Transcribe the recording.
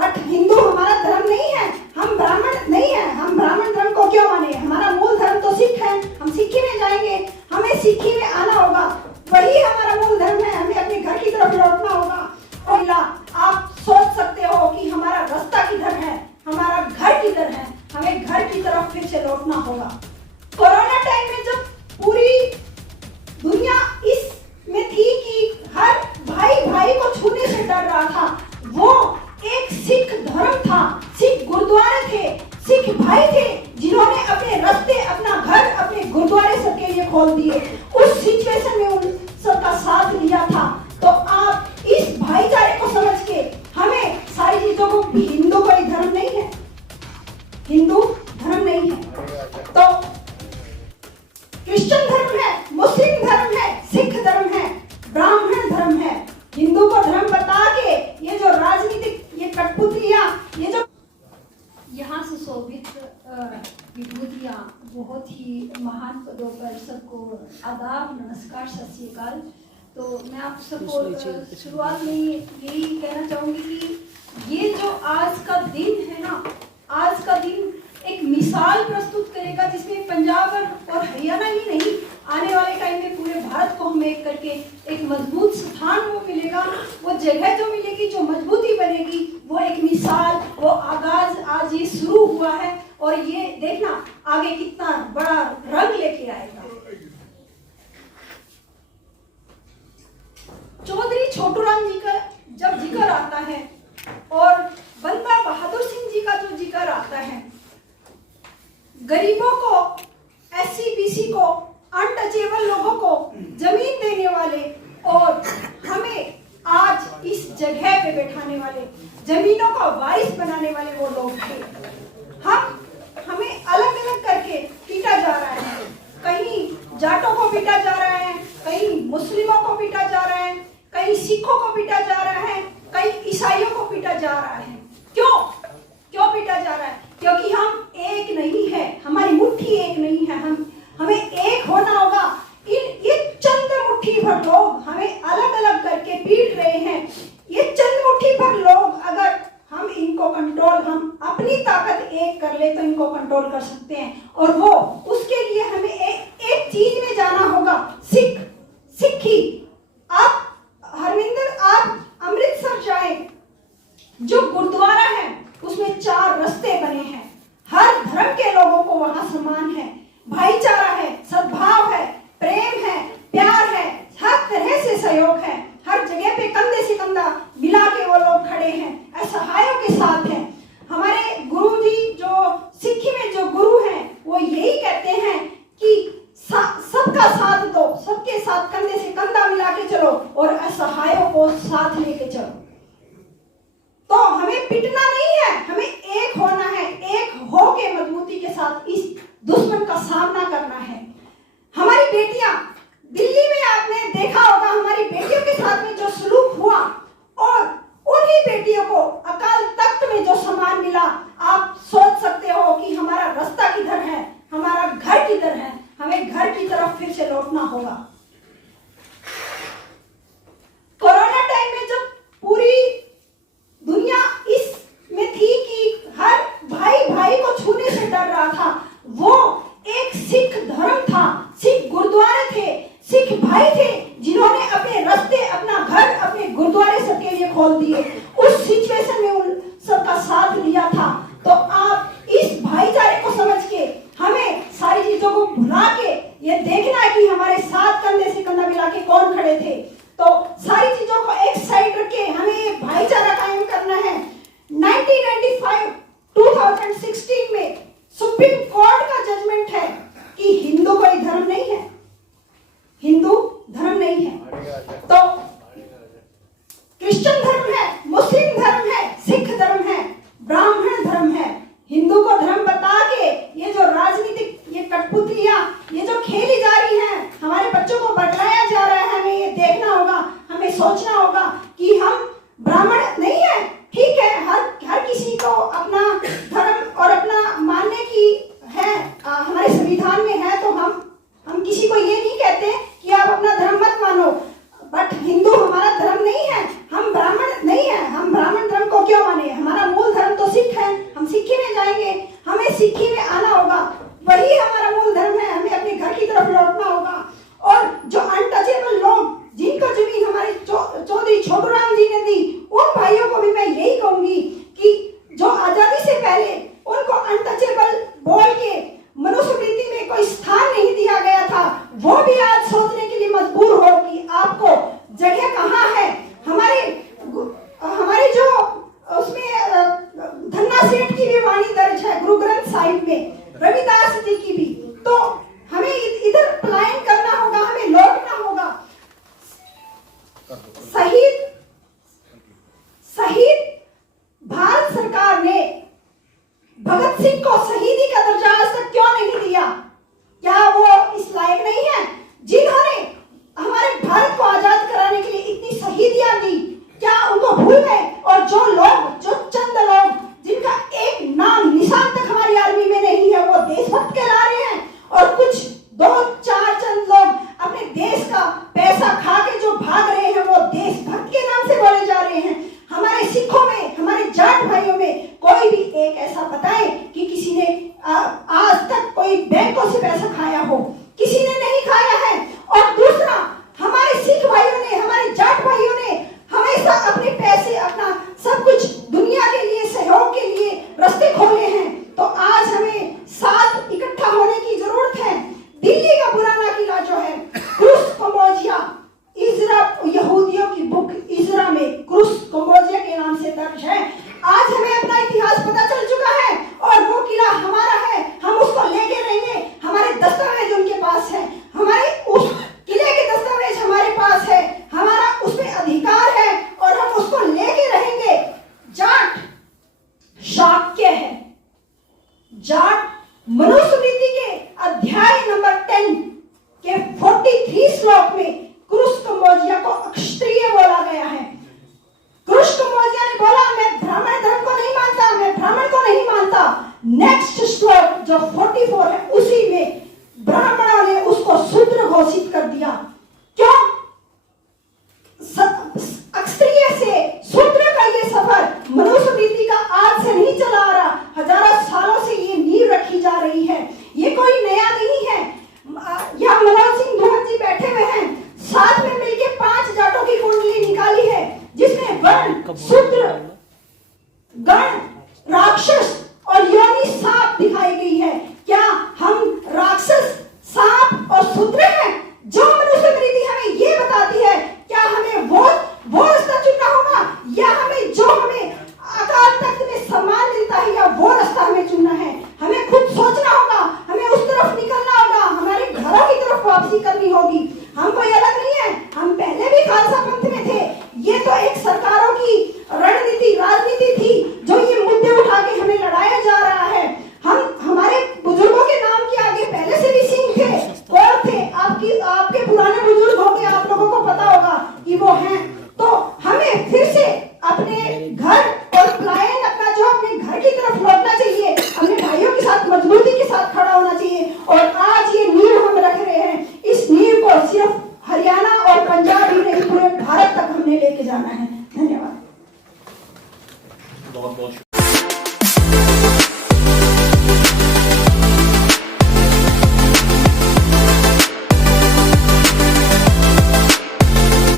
But Hindu हमारा धर्म नहीं है, हम ब्राह्मण नहीं है। हम ब्राह्मण धर्म को क्यों माने? हमारा मूल धर्म तो सिख है, हम सिक्खी में जाएंगे, हमें सिक्खी में आना होगा, वही हमारा मूल धर्म है, हमें अपने घर की तरफ लौटना होगा। और आप सोच सकते हो कि हमारा रास्ता किधर है, हमारा घर किधर है, हमें घर की तरफ फिर से लौटना होगा। कोरोना टाइम में जब पूरी दुनिया इसमें थी कि हर भाई भाई को छूने से डर रहा था, वो एक सिख धर्म था, सिख गुरुद्वारे थे, सिख भाई थे जिन्होंने अपने रास्ते, अपना घर, अपने गुरुद्वारे सबके लिए खोल दिए। उस सिचुएशन में उन सबका साथ लिया था। तो आप इस भाईचारे को समझ के हमें सारी चीजों को, हिंदू कोई धर्म नहीं है, हिंदू धर्म नहीं है, तो क्रिश्चियन धर्म है, मुस्लिम धर्म है, सिख धर्म है, ब्राह्मण धर्म है। हिंदू को धर्म बता के ये जो राजनीतिक, ये कठपुतलियां, ये जो यहाँ से शोभित विभूतियां, बहुत ही महान पदों पर सबको आदाब, नमस्कार, सत श्री अकाल। तो मैं आप सबको शुरुआत में यही कहना चाहूंगी कि ये जो आज का दिन है ना, आज का दिन एक मिसाल प्रस्तुत करेगा जिसमें पंजाब और हरियाणा ही नहीं, आने वाले टाइम में पूरे भारत को हमें एक करके एक मजबूत स्थान वो मिलेगा, वो जगह जो मिलेगी, जो मजबूती बनेगी, वो एक मिसाल, वो आगाज आज ये शुरू हुआ है और ये देखना आगे कितना बड़ा रंग लेके आएगा। चौधरी छोटूराम जी का जब जिक्र आता है और बंदा बहादुर सिंह जी का जो जिक्र आता है, गरीबों को, एससी बीसी को, अनटचेबल लोगों को जमीन देने वाले और हमें आज इस जगह पे बैठाने वाले, जमीनों का वारिस बनाने वाले वो लोग थे। हमें अलग अलग करके पीटा जा रहा है, कहीं जाटों को पीटा जा रहा है, कहीं मुस्लिमों को पीटा जा रहा है, कहीं सिखों को पीटा जा रहा है, कहीं ईसाइयों को पीटा जा रहा है। क्यों पीटा जा रहा है? क्योंकि हम एक नहीं है, हमारी मुट्ठी एक नहीं है, हमें एक होना होगा। ये चंद मुट्ठी भर लोग हमें अलग अलग करके पीट रहे हैं। ये चंद मुट्ठी भर लोग अगर हम इनको कंट्रोल, हम अपनी ताकत एक कर ले तो इनको कंट्रोल कर सकते हैं। और वो उसके लिए हमें एक चीज में जाना होगा, सिक्खी। आप हरविंदर, आप अमृतसर जाएं, जो गुरुद्वारा है उसमें 4 रास्ते बने हैं, हर धर्म के लोगों को वहां समान है, भाईचारा है, सद्भाव है, प्रेम है, प्यार है, हर तरह से सहयोग है, हर जगह पे कंधे से कंधा मिला के वो लोग खड़े हैं, असहायों के साथ हैं। हमारे गुरु जी जो सिक्खी में जो गुरु हैं वो यही कहते हैं कि सबका साथ दो, सबके साथ कंधे से कंधा मिला के चलो और असहायों को साथ लेके चलो। तो हमें पिटना नहीं है, हमें एक होना है, एक हो के मजबूती के साथ इस दुश्मन का सामना करना है। हमारी बेटियां, दिल्ली में आपने देखा होगा हमारी बेटियों के साथ में जो सलूक हुआ और उन्हीं बेटियों को अकाल तख्त में जो सम्मान मिला, आप सोच सकते हो कि हमारा रास्ता किधर है, हमारा घर किधर है, हमें घर की तरफ फिर से लौटना होगा। कोरोना टाइम में जब पूरी दुनिया इसमें थी कि हर भाई भाई को छूने से डर रहा था, वो एक सिख धर्म था, सिख गुरुद्वारे थे, सिख भाई थे जिन्होंने अपने रास्ते, अपना घर, अपने गुरुद्वारे सबके लिए खोल दिए। उस सिचुएशन में उन सबका साथ लिया था। तो आप इस भाईचारे को समझ के हमें सारी चीजों को भुला के ये देखना है कि हमारे साथ कंधे से कंधा मिला के कौन खड़े थे। तो सारी चीजों को एक साइड रखे हमें ये भाईचारा कायम करना है। 1995 2016 में सुप्रीम कोर्ट का जजमेंट है कि हिंदू कोई धर्म नहीं है, हिंदू धर्म नहीं है, तो क्रिश्चियन धर्म है, मुस्लिम धर्म है, सिख धर्म है, ब्राह्मण धर्म है। हिंदू को धर्म बता के ये जो राजनीतिक, ये कठपुतलियां, ये जो खेली जा रही हैं, हमारे बच्चों को बदलाया जा रहा है, हमें ये देखना होगा, हमें सोचना होगा कि हम 1905 में, रविदास जी की भी। तो हमें इधर पलायन करना होगा, हमें लौटना होगा। शहीद भारत सरकार ने भगत सिंह को शहीदी का दर्जा आज तक क्यों नहीं दिया? क्या वो इस लायक नहीं है? जिन्होंने हमारे भारत को आजाद कराने के लिए इतनी शहीदियां दी, क्या उनको भूल गए? और जो चंद लोग जिनका एक नाम निशान तक हमारी आर्मी में नहीं है, वो देशभक्त कहला रहे हैं, और कुछ 2-4 चंद लोग अपने देश का पैसा खा के जो भाग रहे हैं, वो देशभक्त के नाम से बोले जा रहे हैं। हमारे सिखों में, हमारे जाट भाइयों में कोई भी एक ऐसा बताए कि किसी ने आज तक कोई बैंकों से पैसा खाया हो? किसी ने नहीं खाया है। और दूसरा, हमारे सिख भाइयों ने, हमारे जाट भाइयों ने हमेशा अपने पैसे, अपना सब कुछ दुनिया के लिए, सहयोग के लिए रास्ते खोले हैं। तो आज हमें साथ इकट्ठा होने की जरूरत है। दिल्ली का पुराना किला जो है, क्रूस कम्बोजिया, यहूदियों की बुक इजरा में क्रूस कम्बोजिया के नाम से दर्ज है। आज हमें अपना इतिहास पता चल चुका है और वो किला हमारा है, हम उसको लेके रहेंगे। हमारे दस्तावेज उनके पास है, हमारे उस किले के दस्तावेज हमारे पास है, हमारा उसमें अधिकार है और हम उसको लेके रहेंगे। जाट शाक्य है। जाट मनुस्मृति के अध्याय नंबर 10 के 43 श्लोक में क्रूस कम्बोजिया को अक्षत्रिय बोला गया है। क्रूस कम्बोजिया ने बोला, मैं ब्राह्मण धर्म को नहीं मानता, मैं ब्राह्मण को नहीं मानता। नेक्स्ट श्लोक जो 44 है, उसी में ब्राह्मणों ने उसको शूद्र घोषित कर दिया। क्यों? अक्षत्रिय से शूद्र का ये सफर मनुस्मृति का आज से नहीं चला आ रहा, हजारों सालों से ये नींव रखी जा रही है। ये कोई नया नहीं है। यहाँ मनोज सिंह धोन जी बैठे हुए हैं, साथ में मिलकर 5 जाटों की कुंडली निकाली है, जिसमें वर्ण, शूद्र, गण, राक्षस और योनि सांप दिखाई गई है। क्या हम राक्षस, सांप और शूद्र हैं? जो मनुस्मृति हमें ये बताती है, क्या हमें वो रास्ता चुनना होगा, या हमें जो हमें अकाल तख्त में सम्मान मिलता है, या वो रास्ता हमें चुनना है? हमें खुद सोचना होगा, हमें उस तरफ निकलना होगा, हमारे घरों की तरफ वापसी करनी होगी। हम कोई अलग नहीं है, हम पहले भी खालसा पंथ में थे। ये तो एक सरकारों की रणनीति, राजनीति थी, जो ये मुद्दे उठा के हमें लड़ाया जा रहा है। हम हमारे बुजुर्गों के नाम के आगे पहले से भी सिंह थे, कौर थे। आपके पुराने बुजुर्ग होंगे, आप लोगों को पता होगा कि वो हैं। तो हमें फिर से अपने घर और पलायन, अपना जो अपने घर की तरफ लौटना चाहिए, अपने भाइयों के साथ मजबूती के साथ खड़ा होना चाहिए। और आज ये नींव हम रख रहे हैं, इस नींव को सिर्फ हरियाणा और पंजाब ही नहीं, पूरे भारत तक हमने लेके जाना है। धन्यवाद। बहुत बहुत